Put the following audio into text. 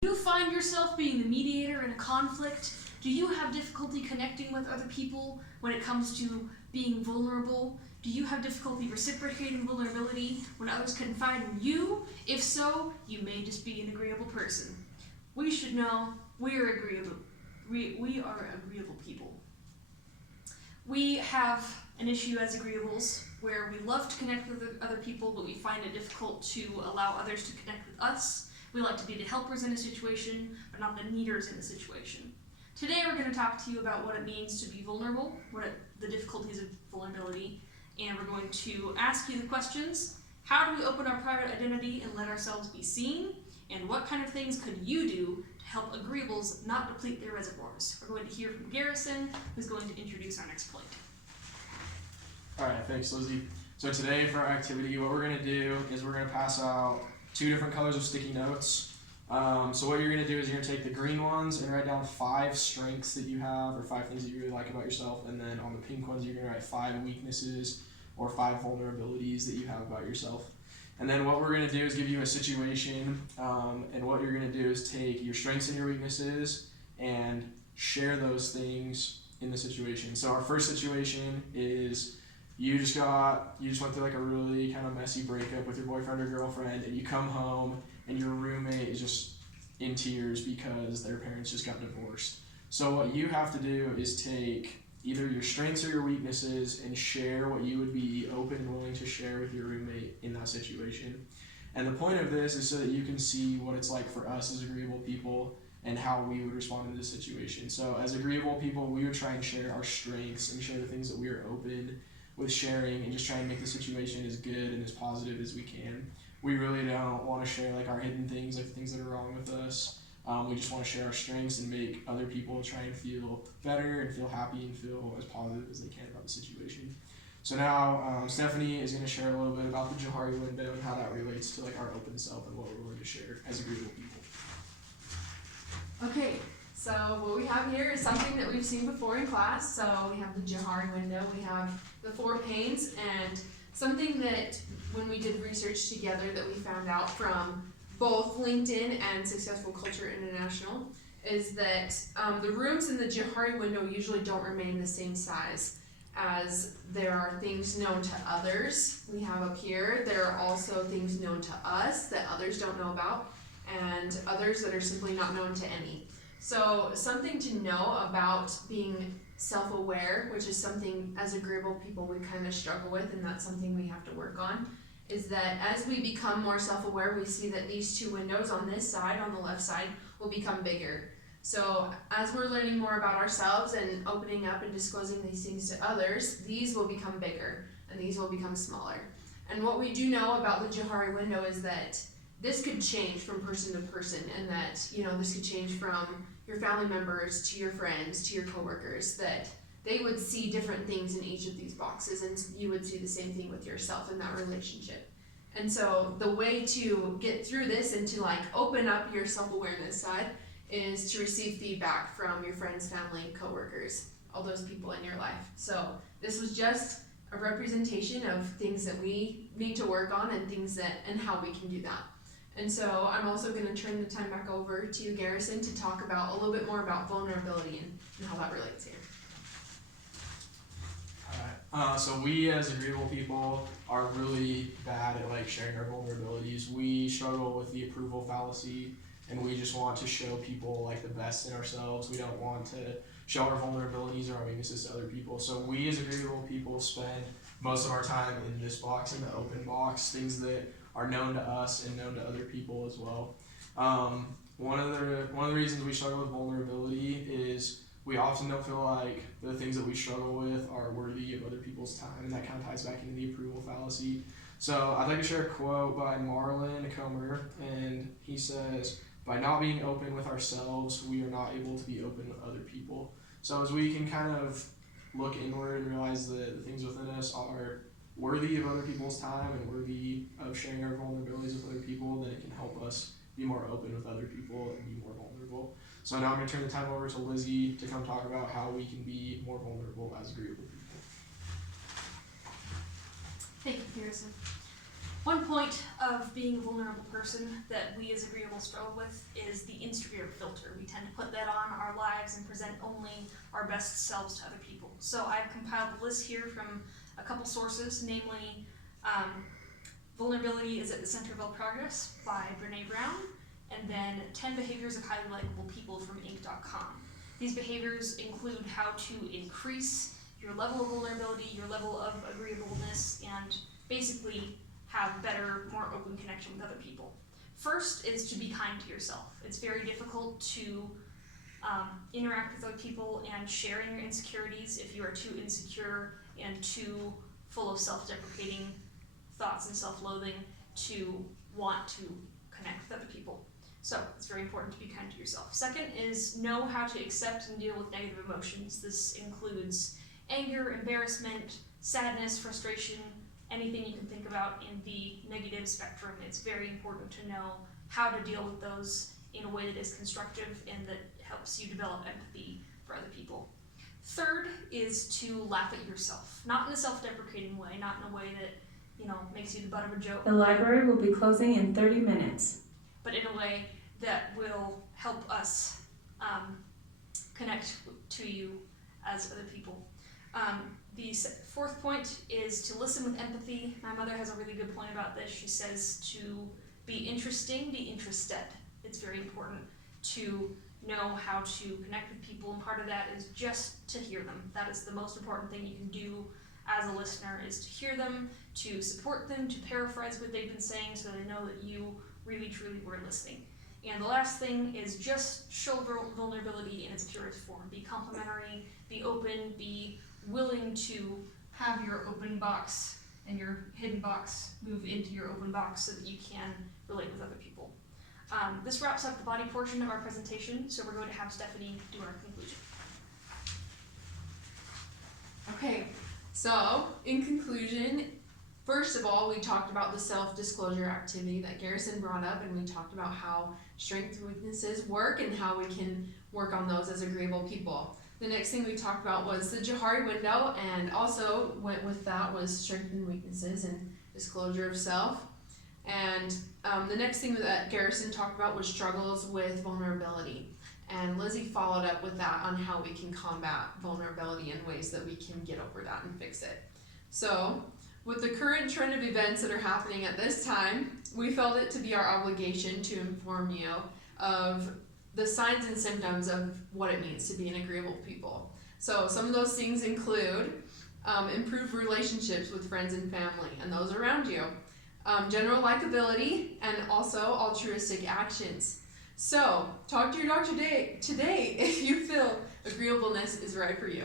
Do you find yourself being the mediator in a conflict? Do you have difficulty connecting with other people when it comes to being vulnerable? Do you have difficulty reciprocating vulnerability when others confide in you? If so, you may just be an agreeable person. We should know we are agreeable. We are agreeable people. We have an issue as agreeables where we love to connect with other people, but we find it difficult to allow others to connect with us. We like to be the helpers in a situation, but not the needers in a situation. Today we're going to talk to you about what it means to be vulnerable, the difficulties of vulnerability, and we're going to ask you the questions: how do we open our private identity and let ourselves be seen? And what kind of things could you do to help agreeables not deplete their reservoirs? We're going to hear from Garrison, who's going to introduce our next point. All right, thanks, Lizzie. So today for our activity, what we're going to do is we're going to pass out 2 different colors of sticky notes. So what you're going to do is you're going to take the green ones and write down 5 strengths that you have, or 5 things that you really like about yourself, and then on the pink ones you're going to write 5 weaknesses or 5 vulnerabilities that you have about yourself. And then what we're going to do is give you a situation, and what you're going to do is take your strengths and your weaknesses and share those things in the situation. So our first situation is you just went through like a really kind of messy breakup with your boyfriend or girlfriend, and you come home and your roommate is just in tears because their parents just got divorced. So what you have to do is take either your strengths or your weaknesses and share what you would be open and willing to share with your roommate in that situation. And the point of this is so that you can see what it's like for us as agreeable people and how we would respond to this situation. So as agreeable people, we would try and share our strengths and share the things that we are open with sharing, and just try and make the situation as good and as positive as we can. We really don't want to share like our hidden things, like the things that are wrong with us. We just want to share our strengths and make other people try and feel better and feel happy and feel as positive as they can about the situation. So now Stephanie is going to share a little bit about the Johari window and how that relates to like our open self and what we're willing to share as agreeable people. Okay, so what we have here is something that we've seen before in class. So we have the Johari window, we have the 4 panes, and something that when we did research together that we found out from both LinkedIn and Successful Culture International is that the rooms in the Johari window usually don't remain the same size, as there are things known to others. We have up here, there are also things known to us that others don't know about, and others that are simply not known to any. So something to know about being self-aware, which is something as agreeable people we kind of struggle with, and that's something we have to work on, is that as we become more self-aware, we see that these 2 windows on this side, on the left side, will become bigger. So as we're learning more about ourselves and opening up and disclosing these things to others, these will become bigger and these will become smaller. And what we do know about the Johari window is that this could change from person to person, and that, this could change from your family members to your friends to your coworkers, that they would see different things in each of these boxes, and you would see the same thing with yourself in that relationship. And so the way to get through this and to like open up your self-awareness side is to receive feedback from your friends, family, coworkers, all those people in your life. So this was just a representation of things that we need to work on and how we can do that. And so I'm also going to turn the time back over to Garrison to talk about a little bit more about vulnerability and how that relates here. Alright, so we as agreeable people are really bad at like sharing our vulnerabilities. We struggle with the approval fallacy, and we just want to show people like the best in ourselves. We don't want to show our vulnerabilities or our weaknesses to other people. So we as agreeable people spend most of our time in this box, in the open box, things that are known to us and known to other people as well. One of the reasons we struggle with vulnerability is we often don't feel like the things that we struggle with are worthy of other people's time, and that kind of ties back into the approval fallacy. So I'd like to share a quote by Marlon Comer, and he says, "By not being open with ourselves, we are not able to be open with other people." So as we can kind of look inward and realize that the things within us are worthy of other people's time and worthy of sharing our vulnerabilities with other people, then it can help us be more open with other people and be more vulnerable. So now I'm going to turn the time over to Lizzie to come talk about how we can be more vulnerable as agreeable people. Thank you, Garrison. One point of being a vulnerable person that we as agreeable struggle with is the bet on our lives and present only our best selves to other people. So I've compiled a list here from a couple sources, namely Vulnerability is at the Center of All Progress by Brene Brown, and then 10 Behaviors of Highly Likable People from Inc.com. These behaviors include how to increase your level of vulnerability, your level of agreeableness, and basically have better, more open connection with other people. First is to be kind to yourself. It's very difficult to interact with other people and share in your insecurities if you are too insecure and too full of self-deprecating thoughts and self-loathing to want to connect with other people. So it's very important to be kind to yourself. Second is know how to accept and deal with negative emotions. This includes anger, embarrassment, sadness, frustration, anything you can think about in the negative spectrum. It's very important to know how to deal with those in a way that is constructive and that helps you develop empathy for other people. Third is to laugh at yourself, not in a self-deprecating way, not in a way that, makes you the butt of a joke. The library will be closing in 30 minutes. But in a way that will help us connect to you as other people. The fourth point is to listen with empathy. My mother has a really good point about this. She says to be interesting, be interested. It's very important to know how to connect with people, and part of that is just to hear them. That is the most important thing you can do as a listener, is to hear them, to support them, to paraphrase what they've been saying so they know that you really truly were listening. And the last thing is just show vulnerability in its purest form. Be complimentary, be open, be willing to have your open box and your hidden box move into your open box so that you can relate with other people. This wraps up the body portion of our presentation, so we're going to have Stephanie do our conclusion. Okay, so in conclusion, first of all, we talked about the self-disclosure activity that Garrison brought up, and we talked about how strengths and weaknesses work and how we can work on those as agreeable people. The next thing we talked about was the Johari window, and also went with that was strengths and weaknesses and disclosure of self. And the next thing that Garrison talked about was struggles with vulnerability. And Lizzie followed up with that on how we can combat vulnerability in ways that we can get over that and fix it. So, with the current trend of events that are happening at this time, we felt it to be our obligation to inform you of the signs and symptoms of what it means to be an agreeable people. So some of those things include improved relationships with friends and family and those around you, general likability, and also altruistic actions. So talk to your doctor today if you feel agreeableness is right for you.